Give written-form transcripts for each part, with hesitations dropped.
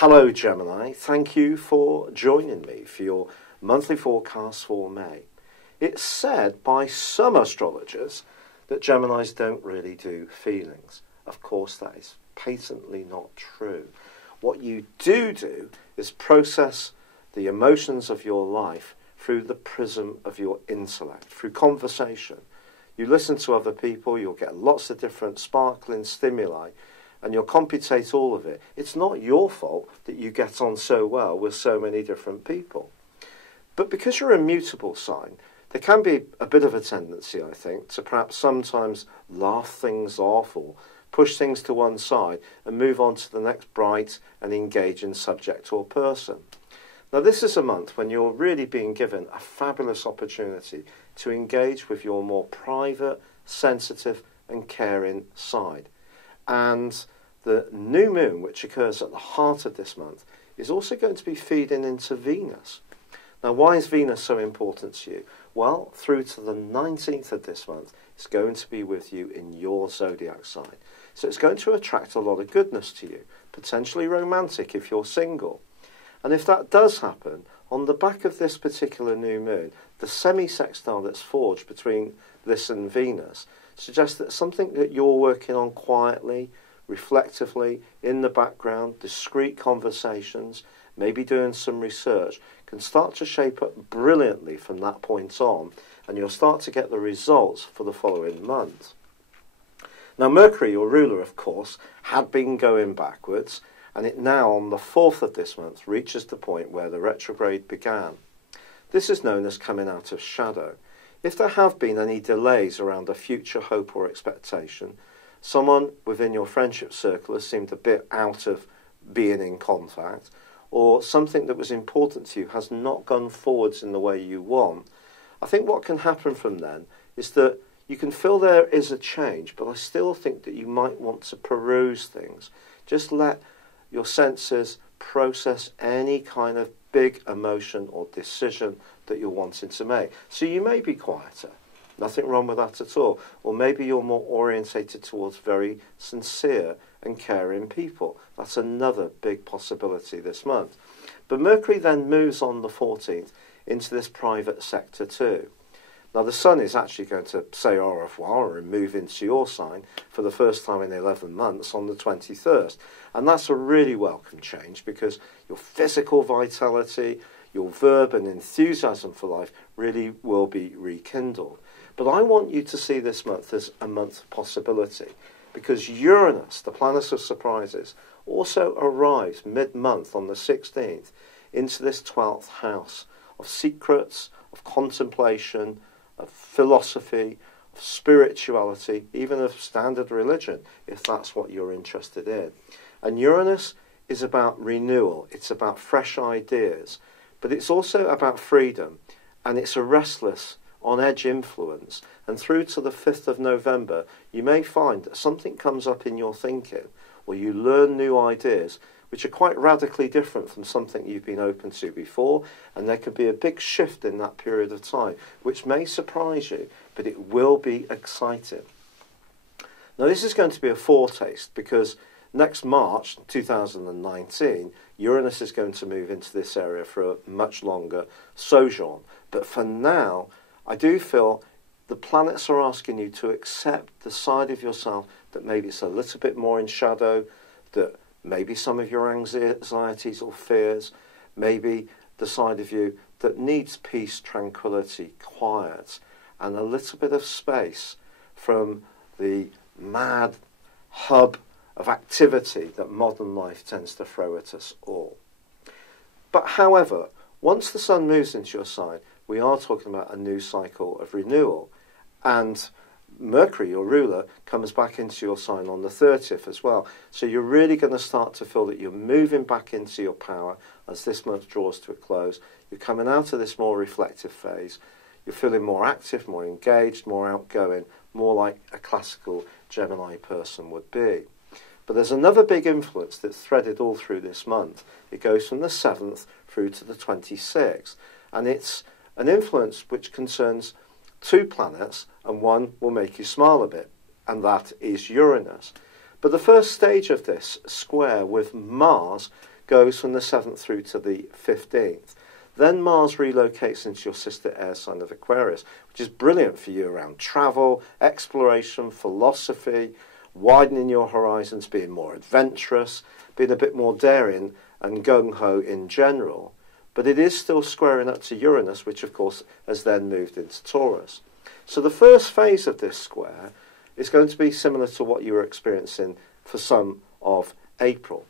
Hello Gemini, thank you for joining me for your monthly forecast for May. It's said by some astrologers that Geminis don't really do feelings. Of course that is patently not true. What you do is process the emotions of your life through the prism of your intellect, through conversation. You listen to other people, you'll get lots of different sparkling stimuli, and you'll computate all of it. It's not your fault that you get on so well with so many different people. But because you're a mutable sign, there can be a bit of a tendency, I think, to perhaps sometimes laugh things off or push things to one side and move on to the next bright and engaging subject or person. Now, this is a month when you're really being given a fabulous opportunity to engage with your more private, sensitive and caring side. And the new moon, which occurs at the heart of this month, is also going to be feeding into Venus. Now, why is Venus so important to you? Well, through to the 19th of this month, it's going to be with you in your zodiac sign. So it's going to attract a lot of goodness to you, potentially romantic if you're single. And if that does happen, on the back of this particular new moon, the semi-sextile that's forged between this and Venus suggests that something that you're working on quietly, reflectively, in the background, discreet conversations, maybe doing some research, can start to shape up brilliantly from that point on, and you'll start to get the results for the following month. Now, Mercury, your ruler, of course, had been going backwards, and it now, on the 4th of this month, reaches the point where the retrograde began. This is known as coming out of shadow. If there have been any delays around a future hope or expectation, someone within your friendship circle has seemed a bit out of being in contact, or something that was important to you has not gone forwards in the way you want, I think what can happen from then is that you can feel there is a change, but I still think that you might want to peruse things. Just let your senses process any kind of big emotion or decision that you're wanting to make. So you may be quieter, nothing wrong with that at all. Or maybe you're more orientated towards very sincere and caring people. That's another big possibility this month. But Mercury then moves on the 14th into this private sector too. Now the Sun is actually going to say au revoir and move into your sign for the first time in 11 months on the 21st. And that's a really welcome change because your physical vitality, your verve and enthusiasm for life really will be rekindled. But I want you to see this month as a month of possibility because Uranus, the planet of surprises, also arrives mid-month on the 16th into this 12th house of secrets, of contemplation, of philosophy, of spirituality, even of standard religion, if that's what you're interested in. And Uranus is about renewal, it's about fresh ideas, but it's also about freedom, and it's a restless, on-edge influence. And through to the 5th of November, you may find that something comes up in your thinking, or you learn new ideas, which are quite radically different from something you've been open to before, and there could be a big shift in that period of time, which may surprise you, but it will be exciting. Now, this is going to be a foretaste, because next March 2019, Uranus is going to move into this area for a much longer sojourn. But for now, I do feel the planets are asking you to accept the side of yourself that maybe it's a little bit more in shadow, that maybe some of your anxieties or fears, maybe the side of you that needs peace, tranquility, quiet, and a little bit of space from the mad hub of activity that modern life tends to throw at us all. But however, once the Sun moves into your sign, we are talking about a new cycle of renewal. And Mercury, your ruler, comes back into your sign on the 30th as well. So you're really going to start to feel that you're moving back into your power as this month draws to a close. You're coming out of this more reflective phase. You're feeling more active, more engaged, more outgoing, more like a classical Gemini person would be. But there's another big influence that's threaded all through this month. It goes from the 7th through to the 26th. And it's an influence which concerns two planets, and one will make you smile a bit, and that is Uranus. But the first stage of this square with Mars goes from the 7th through to the 15th. Then Mars relocates into your sister air sign of Aquarius, which is brilliant for you around travel, exploration, philosophy, widening your horizons, being more adventurous, being a bit more daring and gung-ho in general. But it is still squaring up to Uranus, which of course has then moved into Taurus. So the first phase of this square is going to be similar to what you were experiencing for some of April.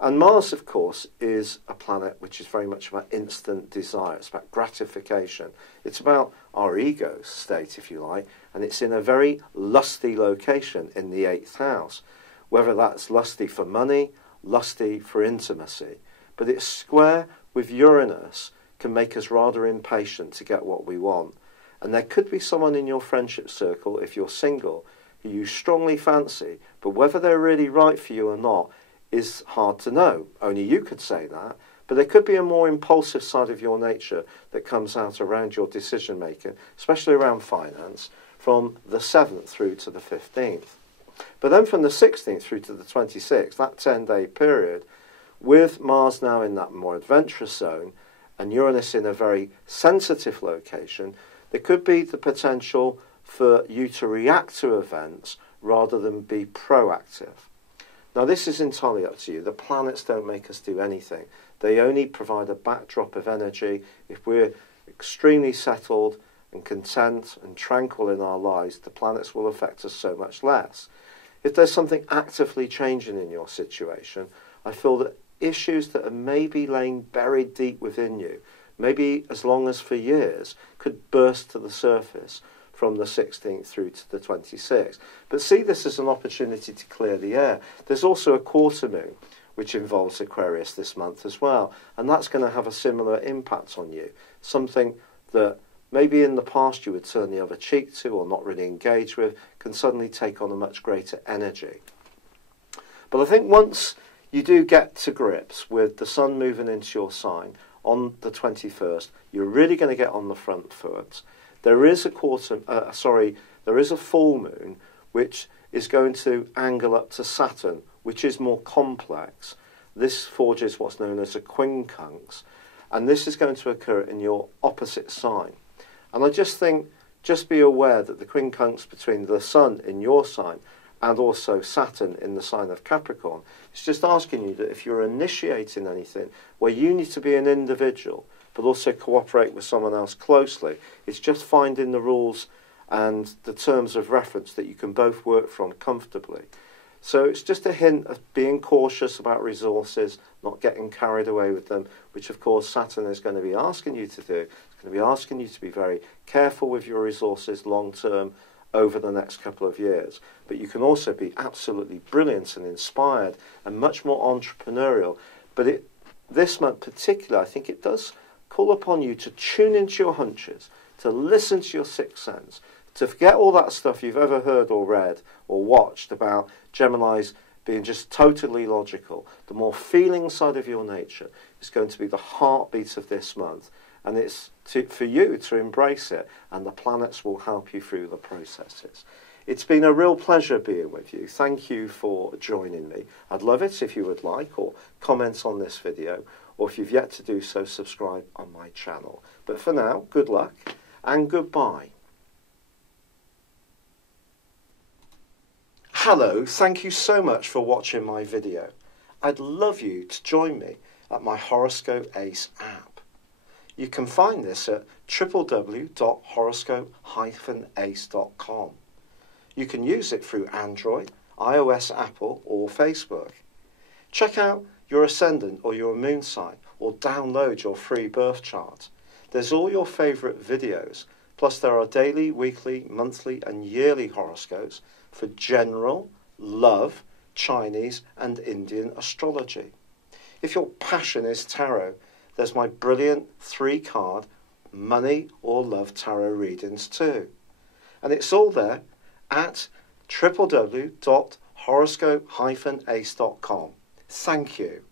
And Mars, of course, is a planet which is very much about instant desire. It's about gratification. It's about our ego state, if you like, and it's in a very lusty location in the 8th house, whether that's lusty for money, lusty for intimacy. But it's square with Uranus can make us rather impatient to get what we want. And there could be someone in your friendship circle, if you're single, who you strongly fancy, but whether they're really right for you or not is hard to know. Only you could say that. But there could be a more impulsive side of your nature that comes out around your decision making, especially around finance, from the 7th through to the 15th. But then from the 16th through to the 26th, that 10-day period, with Mars now in that more adventurous zone and Uranus in a very sensitive location, there could be the potential for you to react to events rather than be proactive. Now, this is entirely up to you. The planets don't make us do anything. They only provide a backdrop of energy. If we're extremely settled and content and tranquil in our lives, the planets will affect us so much less. If there's something actively changing in your situation, I feel that issues that are maybe laying buried deep within you, maybe as long as for years, could burst to the surface from the 16th through to the 26th. But see this as an opportunity to clear the air. There's also a quarter moon, which involves Aquarius this month as well, and that's going to have a similar impact on you. Something that maybe in the past you would turn the other cheek to or not really engage with can suddenly take on a much greater energy. But I think once you do get to grips with the sun moving into your sign on the 21st, you're really going to get on the front foot. There is a full moon which is going to angle up to Saturn, which is more complex. This forges what's known as a quincunx, and this is going to occur in your opposite sign. And I just think, just be aware that the quincunx between the sun in your sign and also Saturn in the sign of Capricorn, it's just asking you that if you're initiating anything where you need to be an individual, but also cooperate with someone else closely, it's just finding the rules and the terms of reference that you can both work from comfortably. So it's just a hint of being cautious about resources, not getting carried away with them, which of course Saturn is going to be asking you to do. It's going to be asking you to be very careful with your resources long term over the next couple of years. But you can also be absolutely brilliant and inspired and much more entrepreneurial. But this month particularly, I think it does call upon you to tune into your hunches, to listen to your sixth sense, to forget all that stuff you've ever heard or read or watched about Geminis being just totally logical. The more feeling side of your nature is going to be the heartbeat of this month, and it's for you to embrace it, and the planets will help you through the processes. It's been a real pleasure being with you. Thank you for joining me. I'd love it if you would like or comment on this video, or if you've yet to do so, subscribe on my channel. But for now, good luck and goodbye. Hello, thank you so much for watching my video. I'd love you to join me at my Horoscope Ace app. You can find this at www.horoscope-ace.com. You can use it through Android, iOS, Apple or Facebook. Check out your ascendant or your moon sign, or download your free birth chart. There's all your favourite videos, plus there are daily, weekly, monthly and yearly horoscopes for general, love, Chinese and Indian astrology. If your passion is tarot, there's my brilliant 3-card money or love tarot readings too. And it's all there at www.horoscope-ace.com. Thank you.